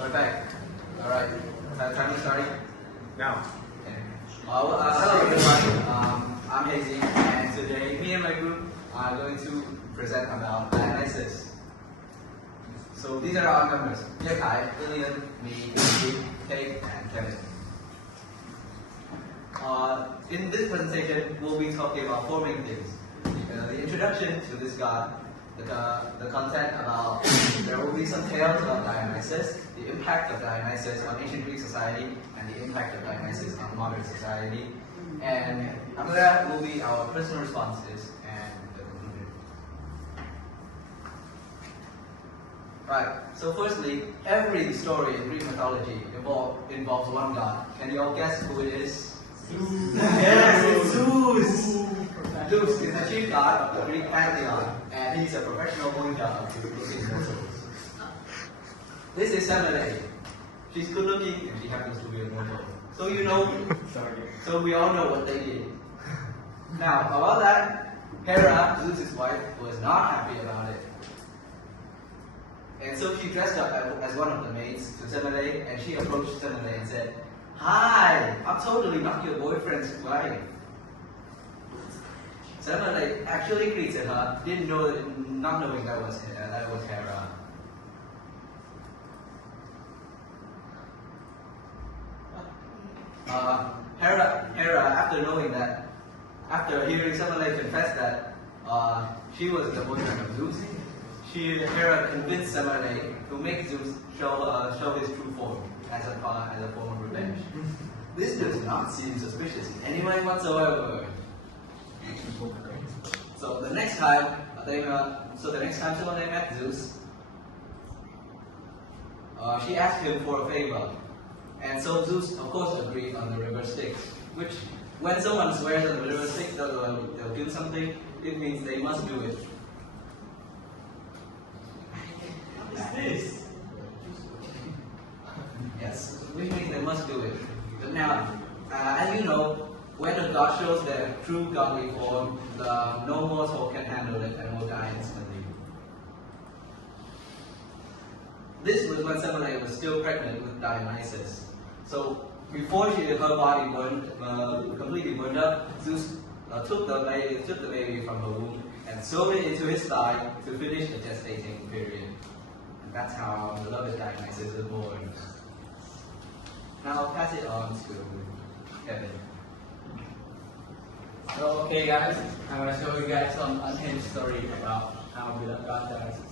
Perfect. Alright. Time to start Now. Okay. Hello everyone. I'm Hazy, and today me and my group are going to present about Dionysus. So these are our members: Kai, Lillian, me, Kate, and Kevin. In this presentation, we'll be talking about four main things: the introduction to this god, the content about, there will be some tales about Dionysus, the impact of Dionysus on ancient Greek society, and the impact of Dionysus on modern society. And after that will be our personal responses and the conclusion. Right, so firstly, every story in Greek mythology involves one god. Can you all guess who it is? Zeus. Yes, it's Zeus! Zeus is the chief god of the Greek pantheon, and he's a professional pointer of good-looking mortals. This is Semele. She's good looking and she happens to be a mortal. So you know, so we all know what they did. Now, about that, Hera, Zeus' wife, was not happy about it. And so she dressed up as one of the maids to Semele, and she approached Semele and said, "Hi, I'm totally not your boyfriend's wife." Semele actually greeted her, not knowing that was Hera. Hera, after hearing Semele confess that she was the boyfriend of Zeus, Hera convinced Semele to make Zeus show his true form as a form of revenge. This does not seem suspicious in any way whatsoever. So the next time Semele met Zeus, she asked him for a favor. And so Zeus, of course, agreed on the river Styx, which, when someone swears on the river Styx that they'll do something, it means they must do it. What is this? Yes, which means they must do it. But now, as you know, when a god shows their true godly form, no mortal can handle it and will die instantly. This was when Semele was still pregnant with Dionysus. So before her body completely burned up, Zeus took the baby from her womb and sewed it into his thigh to finish the gestating period. And that's how the beloved Dionysus was born. Now I'll pass it on to Kevin. So, okay guys, I'm going to show you guys some unhinged story about our beloved god Dionysus.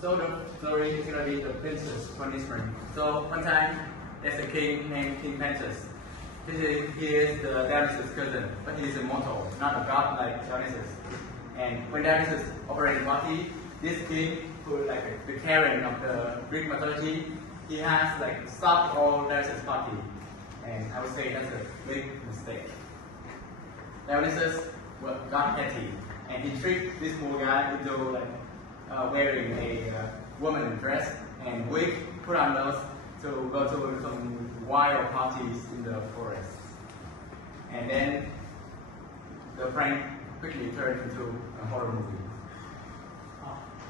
So the story is going to be the princess punishment. So one time, there's a king named King Pentheus. He is the Dionysus' cousin, but he is immortal, not a god like Dionysus. And when Dionysus operated a party, this king, who is like the Karen of the Greek mythology, he has like stopped all Dionysus' party. And I would say that's a big mistake. Dionysus got petty, and he tricked this poor guy into like wearing a woman dress and wig, put on those to go to some wild parties in the forest. And then the prank quickly turned into a horror movie.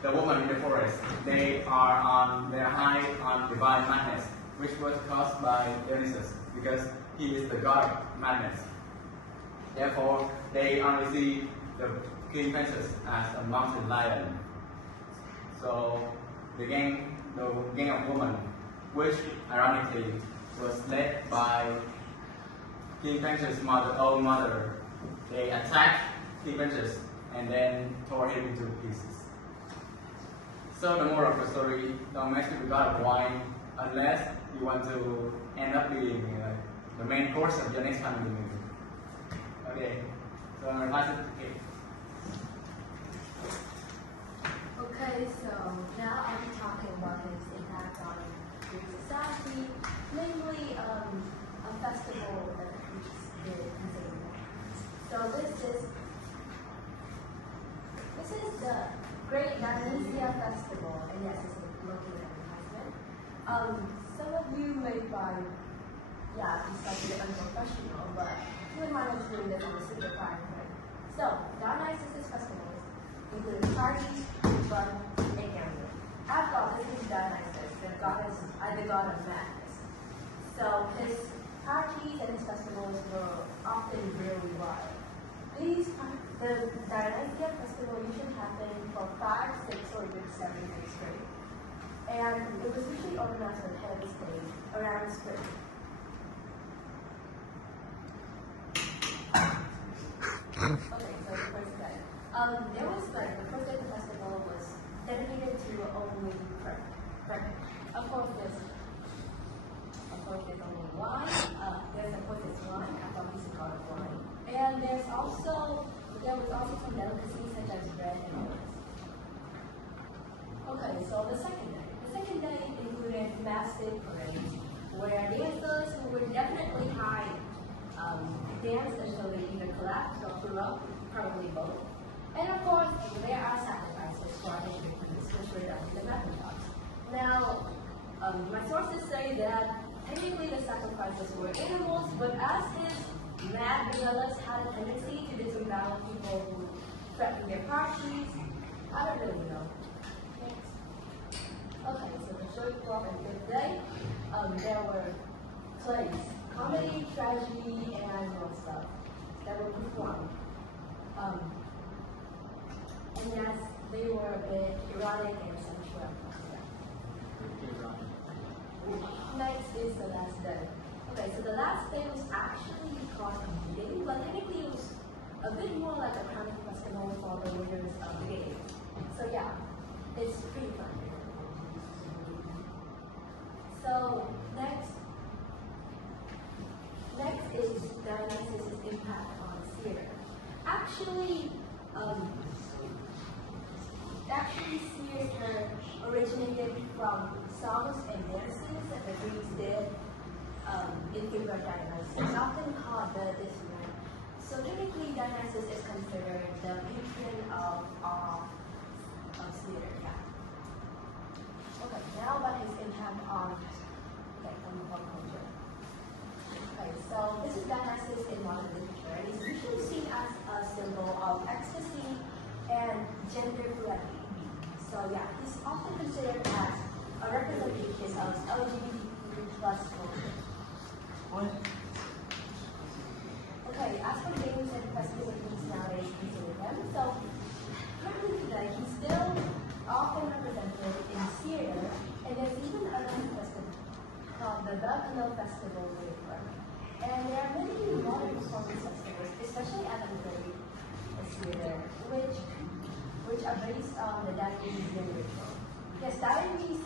The woman in the forest, they are on their high on divine madness, which was caused by Dionysus because he is the god of madness. Therefore, they only see the King Pentheus as a mountain lion. So the gang of women, which ironically was led by King Pentheus' own mother, they attacked King Pentheus and then tore him into pieces. So the moral of the story: don't mess with the god of wine unless you want to end up being the main course of your next family movie. Okay, so I'm going to pass it to Kate. Okay, so now I'll be talking about his impact on Greek society, namely a festival that the Greeks did consider. So this is the Great Dionysia Festival, and yes, it's a local advertisement. Some of you may find, it's like a bit unprofessional, but keep in mind I'm doing this on a super fire point. So, Dionysus' festivals include parties, fun, and gambling. After all, this is Dionysus. the god of madness. So his parties and his festivals were often really wild. The Dionysus festival usually happened for 5, 6, or even 7 days straight. And it was usually organized on Heaven's Day around spring. Okay, so the first day. There was the first day of the festival was dedicated to only pregnant. Of course, there's only wine. There's wine. I thought he's a god of wine. And there was also some delicacies such as bread and olives. Okay, so the second day. The second day included massive parades where dancers who were definitely high danced until they either collapsed or threw up, probably both. And of course, there are sacrifices for the victims, which were done in the mountaintops. Now, my sources say that technically the sacrifices were animals, but as his mad gorillas had a tendency to disembowel people who threatened their parties, I don't really know. Next. Okay, so the third, fourth, and fifth day, there were plays, comedy, tragedy, and more stuff that were performed. And yes, they were a bit erotic and sensual. Next is the last day. Okay, so the last day was actually called a meeting, but technically it was a bit more like a crowning festival for the winners of the game. So yeah, it's pretty fun. So next is Dionysus' impact on theater. Actually, theater originated from songs and dances that the Greeks did in figure of Dionysus. It's often called the Dionysus. So technically, Dionysus is considered the patron of theater. Yeah. Okay, now about his impact on pop culture. Okay, so this is Dionysus in modern literature, and he's usually seen as a symbol of ecstasy and gender fluidity. So yeah, he's often considered as a representation of LGBTQ plus culture. What? Okay, as for games and festivities nowadays consider them, so currently today he's still often represented in theater, and there's even another festival called the Canal Festival River. And there are many modern performance festivals, especially at the theater, which are based on the Dionysian ritual. Yes, Dionysius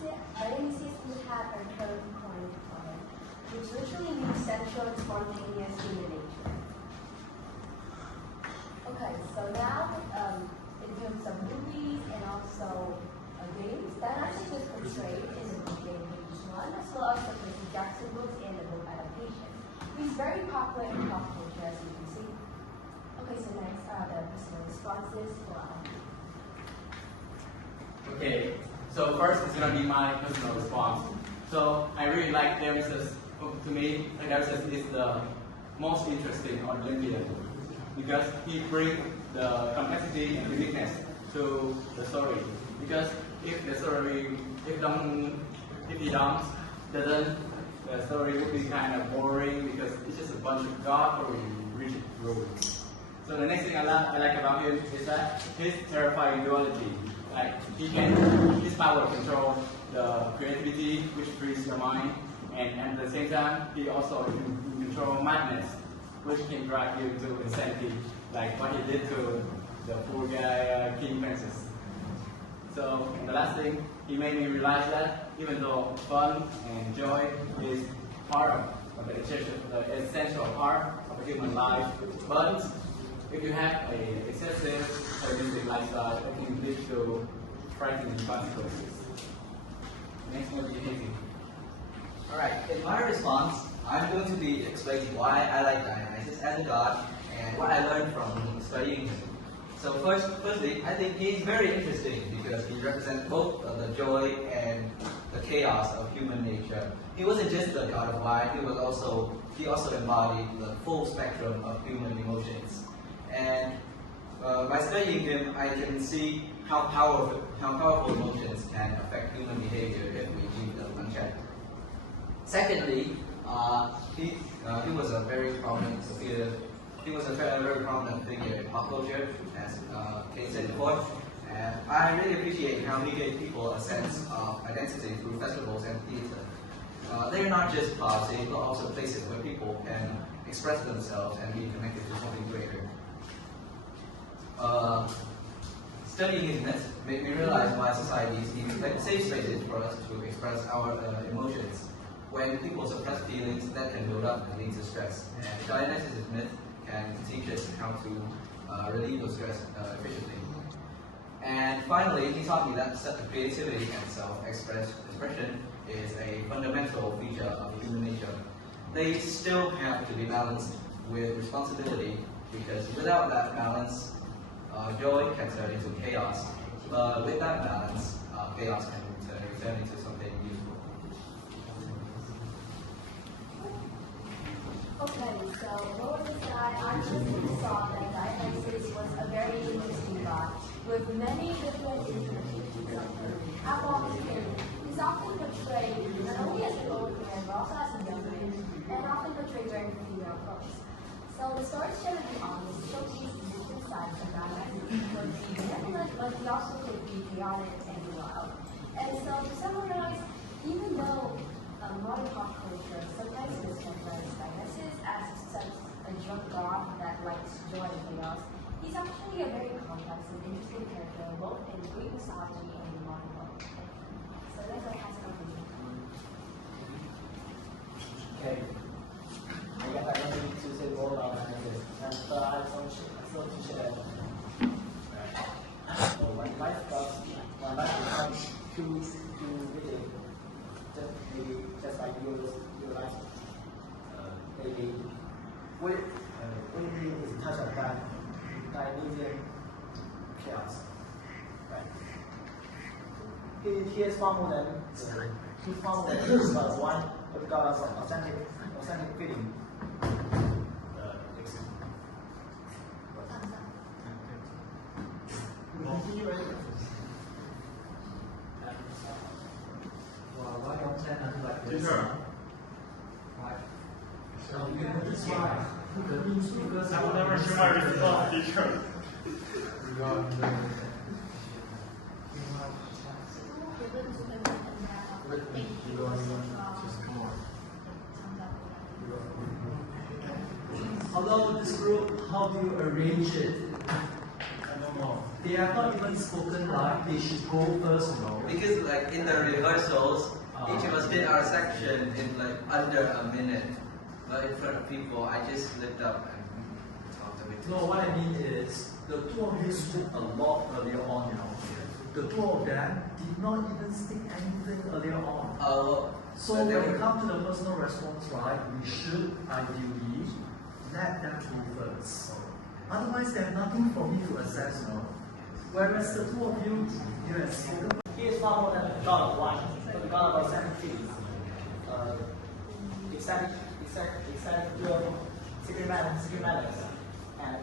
would have a term coined for it, which literally means sensual and spontaneous human nature. Okay, so now in terms of movies and also games, Dionysus was portrayed in the book game Hades 1, as well as the Percy Jackson books and the book adaptation. He's very popular in pop culture, as you can see. Okay, so next are the personal responses for Okay, so first it's gonna be my personal response. So I really like Dionysus. To me, Dionysus is the most interesting Olympian because he brings the complexity and uniqueness to the story. Because if the story, if he doesn't, the story would be kind of boring because it's just a bunch of God or rigid rules. So the next thing I like about him is that his terrifying duality. Like his power control the creativity which frees your mind, and at the same time he also can control madness, which can drive you to insanity, like what he did to the poor guy King Princess. So the last thing, he made me realize that even though fun and joy is part of the essential part of a human life, but if you have an excessive hedonistic lifestyle, it can lead to frightening consequences. Next one, Hazy. Alright, in my response, I'm going to be explaining why I like Dionysus as a god and what I learned from studying him. So firstly, I think he's very interesting because he represents both the joy and the chaos of human nature. He wasn't just the god of wine, he also embodied the full spectrum of human emotions. And by studying him, I can see how powerful emotions can affect human behavior if we give them Secondly, he was a very prominent figure. He was a very prominent figure in pop culture, as Kate said before. And I really appreciate how he gave people a sense of identity through festivals and theater. They're not just pubs, they are also places where people can express themselves and be connected to something greater. Studying his myths made me realize why societies need safe spaces for us to express our emotions. When people suppress feelings, that can build up and lead to stress. And Dionysus' myth can teach us how to relieve the stress efficiently. And finally, he taught me that creativity and self-expression is a fundamental feature of human nature. They still have to be balanced with responsibility, because without that balance, joy can turn into chaos. But with that balance, chaos can turn into something useful. Okay, so what was that? I just saw that Dionysus was a very interesting god with many different interpretations of her. About him, he's often portrayed not only as an old man, but also as a young man, and often portrayed wearing female clothes. So the stories show to be honest, showcase different sides of Dionysus. He could be benevolent, but he also could be chaotic and wild. And so to summarize, even though modern pop culture sometimes misinterprets Dionysus as such a drunk god that likes joy and chaos, he's actually a very complex and interesting character, both in Greek mythology and in modern world. So that's what has come to me. Okay. I guess I don't need to say more about Dionysus. And I still teach it. So when life becomes too rigid, just like your life, maybe when you is touch of Dionysian chaos, right? He is far more than one of God's authentic feeling. I will never show my response, teacher. Although this group, how do you arrange it? I don't know. They are not even spoken like they should go first, you know. Because like in the rehearsals, each of us did our section in like under a minute. But in front of people, I just slipped up and talked a bit. No, what I mean is, the two of you spoke a lot earlier on, you know. The two of them did not even speak anything earlier on. So when it comes to the personal response, right, we should ideally let them go first. Otherwise, they have nothing for me to assess, you know. Whereas the two of you, you have spoken. He is far more than the God of wine, but the God of authentic feelings. Except your secret matters and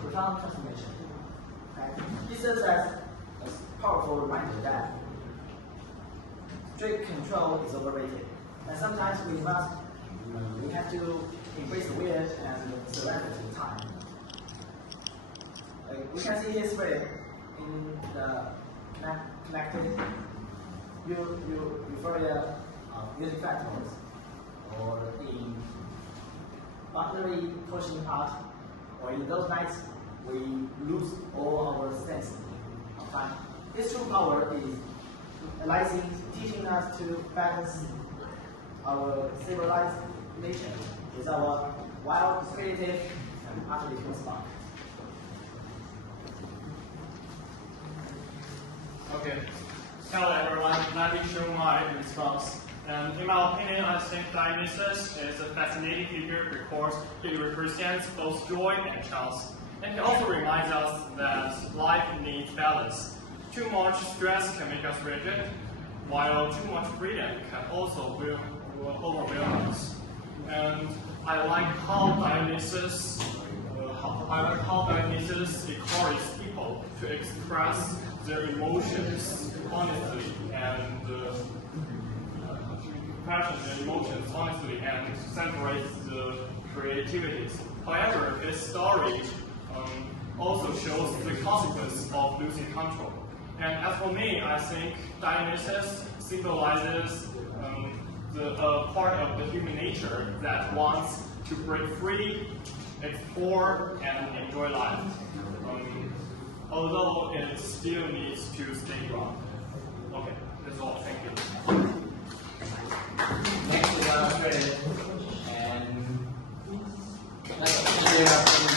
profound transformation. Okay? He serves as a powerful reminder that strict control is overrated, and sometimes we have to embrace the weird and surrender to time. We can see his way in the connected euphoria music festivals, or in buttery pushing art, or in those nights we lose all our sense of time. His true power is realizing, teaching us to balance our civilized nation with our wild, creative, and utterly human spark. Okay. Hello everyone, let me show my response. In my opinion, I think Dionysus is a fascinating figure because he represents both joy and chance. And he also reminds us that life needs balance. Too much stress can make us rigid, while too much freedom can also overwhelm us. And I like how Dionysus encourages people to express their emotions honestly and passions and emotions honestly and celebrates the creativities. However, his story also shows the consequence of losing control. And as for me, I think Dionysus symbolizes the part of the human nature that wants to break free, explore, and enjoy life. Although it still needs to stay grounded. Okay, that's all. Thank you. Next is our credit, and let's